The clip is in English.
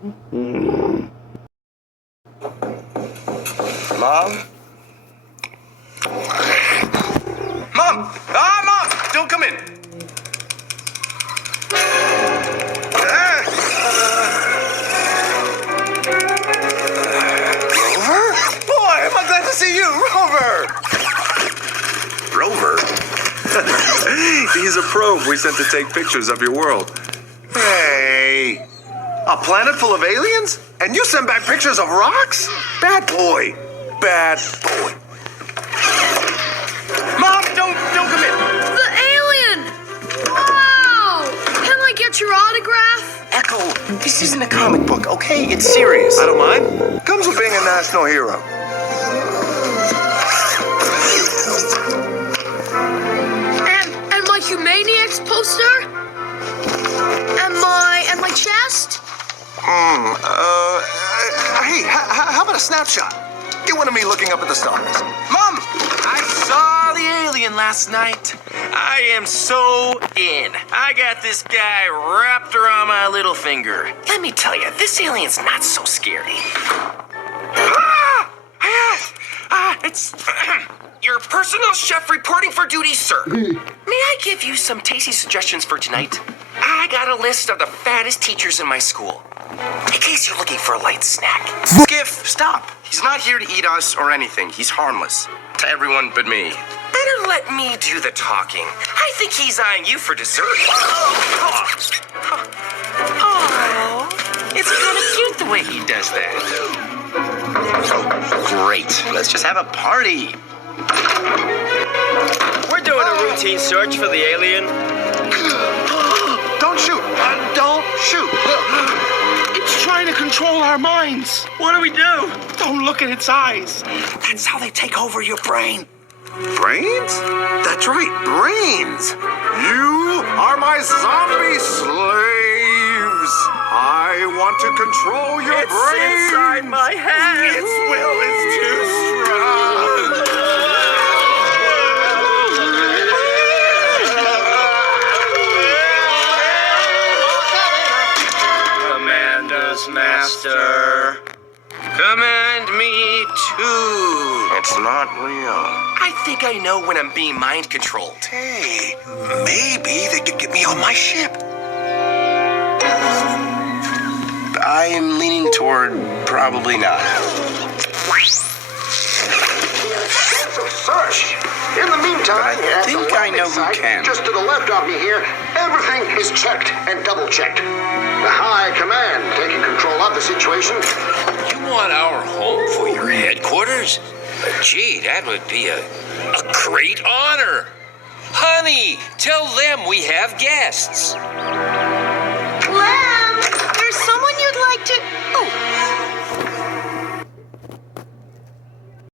Mom? Mom! Ah, Mom! Don't come in! Rover? Boy, am I glad to see you, Rover! Rover? He's a probe we sent to take pictures of your world. Hey! A planet full of aliens? And you send back pictures of rocks? Bad boy. Bad boy. Mom, don't come in. The alien! Wow! Can I get your autograph? Echo, this isn't a comic book, okay? It's serious. I don't mind. Comes with being a national hero. And my Humaniacs poster? And my chest? Hey, how about a snapshot? Get one of me looking up at the stars. Mom! I saw the alien last night. I am so in. I got this guy wrapped around my little finger. Let me tell you, this alien's not so scary. It's your personal chef reporting for duty, sir. May I give you some tasty suggestions for tonight? I got a list of the fattest teachers in my school. In case you're looking for a light snack. Skiff, stop. He's not here to eat us or anything. He's harmless. To everyone but me. Better let me do the talking. I think he's eyeing you for dessert. Oh, it's kind of cute the way he does that. Oh, great. Let's just have a party. We're doing a routine search for the alien. Don't shoot. Don't shoot. It's trying to control our minds. What do we do? Don't look at its eyes. That's how they take over your brain. Brains? That's right, brains. You are my zombie slaves. I want to control your It's brains. inside my head. Its will is too strong. Commander's master. Command me too. It's not real. I think I know when I'm being mind controlled. Hey, maybe they could get me on my ship. I'm leaning toward probably not. Search. In the meantime, But I think I know who can. Just to the left of me here, everything is checked and double-checked. The High Command taking control of the situation. You want our home for your headquarters? Gee, that would be a great honor. Honey, tell them we have guests.